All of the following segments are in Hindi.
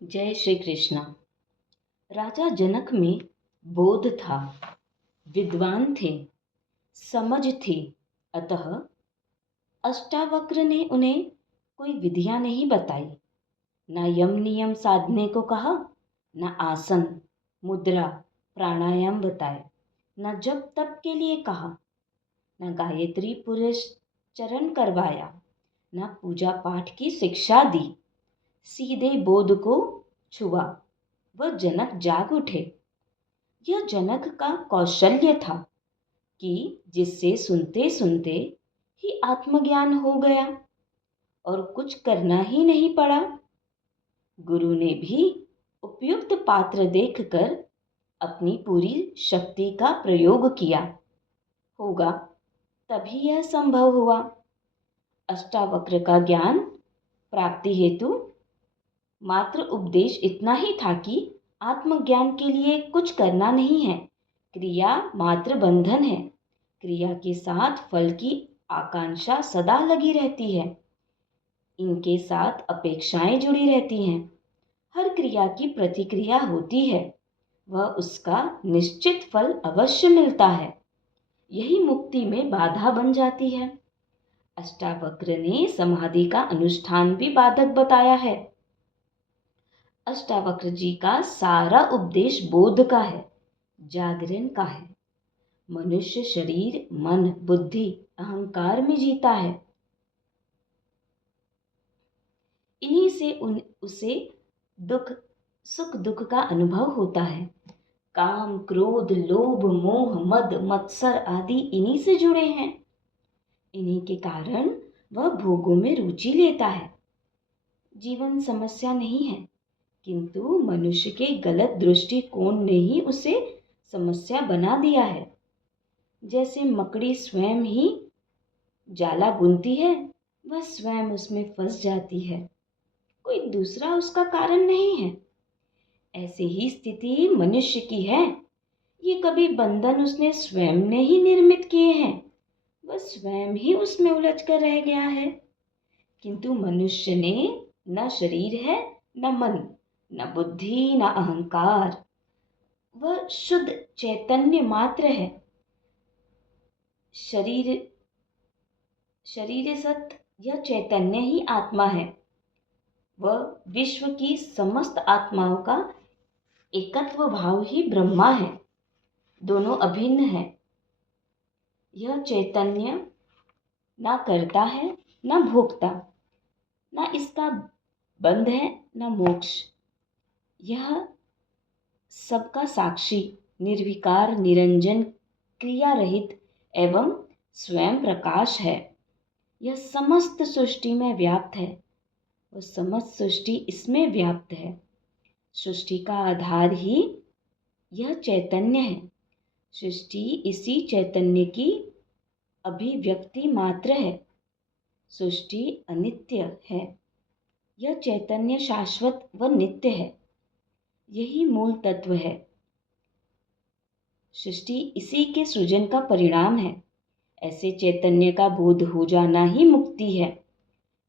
जय श्री कृष्ण। राजा जनक में बोध था, विद्वान थे, समझ थी। अतः अष्टावक्र ने उन्हें कोई विधियां नहीं बताई, न यम नियम साधने को कहा, न आसन, मुद्रा, प्राणायाम बताए, न जप तप के लिए कहा, न गायत्री पुरुष चरण करवाया, न पूजा पाठ की शिक्षा दी। सीधे बोध को छुआ, वह जनक जाग उठे। यह जनक का कौशल्य था कि जिससे सुनते सुनते ही आत्मज्ञान हो गया और कुछ करना ही नहीं पड़ा। गुरु ने भी उपयुक्त पात्र देखकर अपनी पूरी शक्ति का प्रयोग किया होगा, तभी यह संभव हुआ। अष्टावक्र का ज्ञान प्राप्ति हेतु मात्र उपदेश इतना ही था कि आत्मज्ञान के लिए कुछ करना नहीं है, क्रिया मात्र बंधन है। क्रिया के साथ फल की आकांक्षा सदा लगी रहती है, इनके साथ अपेक्षाएं जुड़ी रहती हैं। हर क्रिया की प्रतिक्रिया होती है, वह उसका निश्चित फल अवश्य मिलता है। यही मुक्ति में बाधा बन जाती है। अष्टावक्र ने समाधि का अनुष्ठान भी बाधक बताया है। अष्टावक्र जी का सारा उपदेश बोध का है, जागरण का है। मनुष्य शरीर, मन, बुद्धि, अहंकार में जीता है। इन्हीं से उसे दुख, सुख दुख का अनुभव होता है। काम, क्रोध, लोभ, मोह, मद, मत्सर आदि इन्हीं से जुड़े हैं। इन्हीं के कारण वह भोगों में रुचि लेता है। जीवन समस्या नहीं है, किंतु मनुष्य के गलत दृष्टिकोण ने ही उसे समस्या बना दिया है। जैसे मकड़ी स्वयं ही जाला बुनती है, वह स्वयं उसमें फंस जाती है, कोई दूसरा उसका कारण नहीं है। ऐसी ही स्थिति मनुष्य की है। ये कभी बंधन उसने स्वयं ने ही निर्मित किए हैं, वह स्वयं ही उसमें उलझ कर रह गया है। किंतु मनुष्य ने न शरीर है, न मन, न बुद्धि, न अहंकार। वह शुद्ध चैतन्य मात्र है। शरीर सत, यह चैतन्य ही आत्मा है। वह विश्व की समस्त आत्माओं का एकत्व भाव ही ब्रह्मा है। दोनों अभिन्न है। यह चैतन्य ना करता है, ना भोगता, ना इसका बंध है, ना मोक्ष। यह सबका साक्षी, निर्विकार, निरंजन, क्रिया रहित एवं स्वयं प्रकाश है। यह समस्त सृष्टि में व्याप्त है, वह समस्त सृष्टि इसमें व्याप्त है। सृष्टि का आधार ही यह चैतन्य है। सृष्टि इसी चैतन्य की अभिव्यक्ति मात्र है। सृष्टि अनित्य है, यह चैतन्य शाश्वत व नित्य है। यही मूल तत्व है। सृष्टि इसी के सृजन का परिणाम है। ऐसे चैतन्य का बोध हो जाना ही मुक्ति है।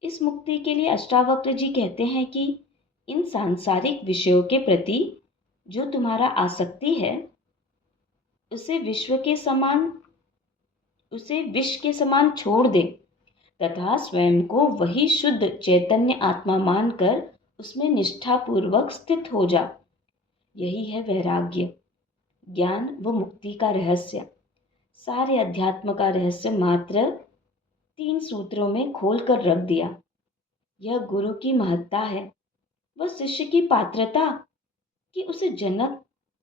इस मुक्ति के लिए अष्टावक्र जी कहते हैं कि इन सांसारिक विषयों के प्रति जो तुम्हारा आसक्ति है, उसे विष के समान छोड़ दे तथा स्वयं को वही शुद्ध चैतन्य आत्मा मानकर उसमें निष्ठापूर्वक स्थित हो जा। यही है वैराग्य, ज्ञान व मुक्ति का रहस्य। सारे अध्यात्म का रहस्य मात्र 3 सूत्रों में खोल कर रख दिया। यह गुरु की महत्ता है, वह शिष्य की पात्रता कि उसे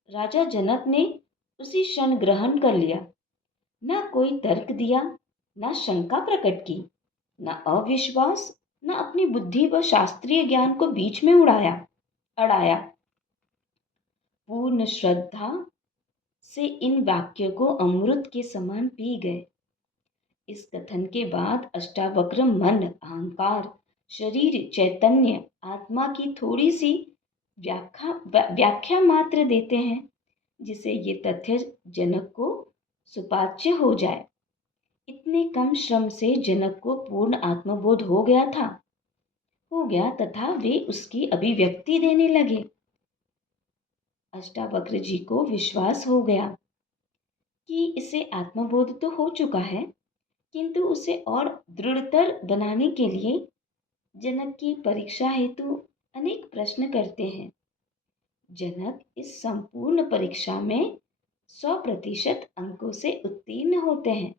राजा जनक ने उसी क्षण ग्रहण कर लिया। न कोई तर्क दिया, न शंका प्रकट की, न अविश्वास, न अपनी बुद्धि व शास्त्रीय ज्ञान को बीच में अड़ाया। पूर्ण श्रद्धा से इन वाक्यों को अमृत के समान पी गए। इस कथन के बाद अष्टावक्र मन, अहंकार, शरीर, चैतन्य, आत्मा की थोड़ी सी व्याख्या मात्र देते हैं, जिसे ये तथ्य जनक को सुपाच्य हो जाए। इतने कम श्रम से जनक को पूर्ण आत्मबोध हो गया था। हो गया तथा वे उसकी अभिव्यक्ति देने लगे। अष्टावक्र जी को विश्वास हो गया कि इसे आत्मबोध तो हो चुका है, किंतु उसे और दृढ़तर बनाने के लिए जनक की परीक्षा हेतु अनेक प्रश्न करते हैं। जनक इस संपूर्ण परीक्षा में 100% अंकों से उत्तीर्ण होते हैं।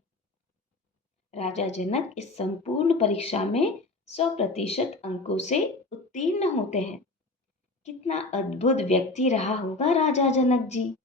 राजा जनक इस संपूर्ण परीक्षा में 100% अंकों से उत्तीर्ण होते हैं। कितना अद्भुत व्यक्ति रहा होगा राजा जनक जी।